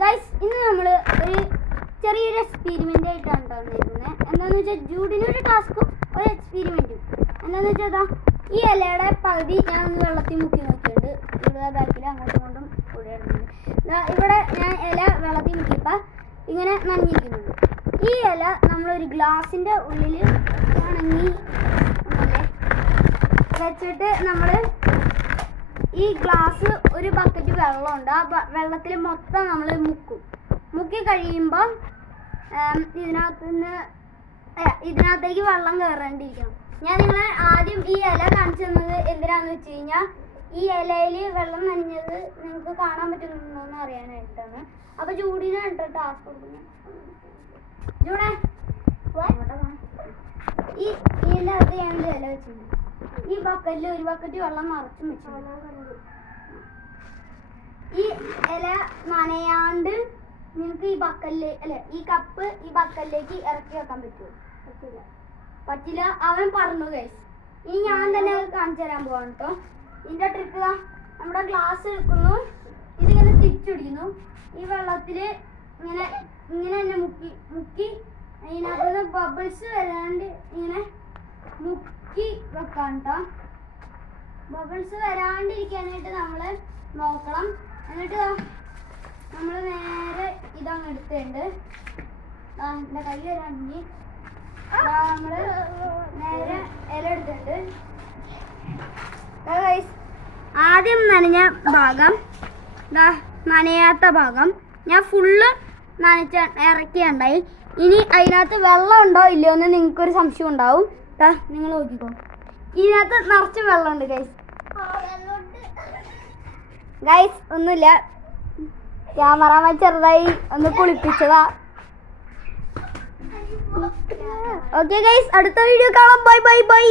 Guys ഇന്ന് നമ്മൾ ഒരു ചെറിയൊരു എക്സ്പെരിമെൻ്റ് ആയിട്ടാണ് വന്നിരിക്കുന്നത്. എന്താണെന്ന് വെച്ചാൽ ജൂഡിനൊരു ടാസ്കും ഒരു എക്സ്പെരിമെൻറ്റും. എന്താണെന്ന് വെച്ചാൽ ഈ ഇലയുടെ പകുതി ഞാൻ ഒന്ന് വെള്ളത്തിൽ മുക്കി നോക്കിയിട്ടുണ്ട്. ഇവിടെ ബാക്കിൽ അങ്ങോട്ടും ഇങ്ങോട്ടും കൂടിയിടുന്നുണ്ട്. ഇവിടെ ഞാൻ ഇല വെള്ളത്തിൽ മുക്കിയപ്പോൾ ഇങ്ങനെ നനഞ്ഞിരിക്കുന്നുണ്ട്. ഈ ഇല നമ്മളൊരു ഗ്ലാസിൻ്റെ ഉള്ളിൽ ഉണങ്ങി വെച്ചിട്ട് നമ്മൾ ഈ ഗ്ലാസ് ഒരു ബക്കറ്റ് വെള്ളമുണ്ട്. ആ വെള്ളത്തിൽ മൊത്തം നമ്മൾ മുക്കി കഴിയുമ്പോൾ ഇതിനകത്തേക്ക് വെള്ളം കയറേണ്ടിയിരിക്കണം. ഞാൻ നിങ്ങളെ ആദ്യം ഈ ഇല കാണിച്ചു തന്നത് എന്തിനാന്ന് വെച്ച് കഴിഞ്ഞാൽ ഈ ഇലയിൽ വെള്ളം നനഞ്ഞത് നിങ്ങൾക്ക് കാണാൻ പറ്റുന്നുണ്ടോന്ന് അറിയാനായിട്ടാണ്. അപ്പൊ ജൂഡിനെ ടാസ്ക് കൊടുക്കുന്നത്. ജൂടെ ഈ ഇലകത്ത് ഞാൻ ഇല വെച്ചിട്ടുണ്ട്. ഈ ബക്കറ്റിൽ ഒരു ബക്കറ്റ് വെള്ളം നിറച്ചും വെച്ചു. ഈ ഇല നനയാണ്ട് നിങ്ങൾക്ക് ഈ ബക്കറ്റില് ഈ കപ്പ് ഈ ബക്കറ്റിലേക്ക് ഇറക്കി വെക്കാൻ പറ്റുമോ? പറ്റില്ല. അവൻ പറഞ്ഞു ഗൈസ്. ഇനി ഞാൻ തന്നെ കാണിച്ചു തരാൻ പോവാണ് കേട്ടോ. ഇതിന്റെ ട്രിക്ക് നമ്മുടെ ഗ്ലാസ് എടുക്കുന്നു, ഇതിങ്ങനെ തിരിച്ചുപിടിക്കുന്നു, ഈ വെള്ളത്തിൽ ഇങ്ങനെ തന്നെ മുക്കി അതിനകത്ത് ബബിൾസ് വരാണ്ട് ഇങ്ങനെ മുക്കി വെക്കാം കേട്ടോ. ബബിൾസ് വരാണ്ടിരിക്കാനായിട്ട് നമ്മൾ നോക്കണം. എന്നിട്ട് നമ്മൾ നേരെ ഇതങ്ങ് എടുത്തിട്ടുണ്ട്. എൻ്റെ കൈ വരാണെങ്കിൽ നമ്മൾ നേരെ ഇല എടുത്തിട്ടുണ്ട്. ആദ്യം നനഞ്ഞ ഭാഗം നനയാത്ത ഭാഗം ഞാൻ ഫുള്ള് ഇറക്കിയുണ്ടായി. ഇനി അതിനകത്ത് വെള്ളം ഉണ്ടോ ഇല്ലയോ എന്ന് നിങ്ങൾക്കൊരു സംശയം ഉണ്ടാവും. നിങ്ങൾ നോക്കിക്കോ, ഇതിനകത്ത് നിറച്ച് വെള്ളമുണ്ട് ഗൈസ്. ഒന്നുമില്ല, ക്യാമറമാൻ ചെറുതായി ഒന്ന് കുളിപ്പിച്ചതാ. ഓക്കെ ഗൈസ്, അടുത്ത വീഡിയോ കാണാം. Bye bye bye.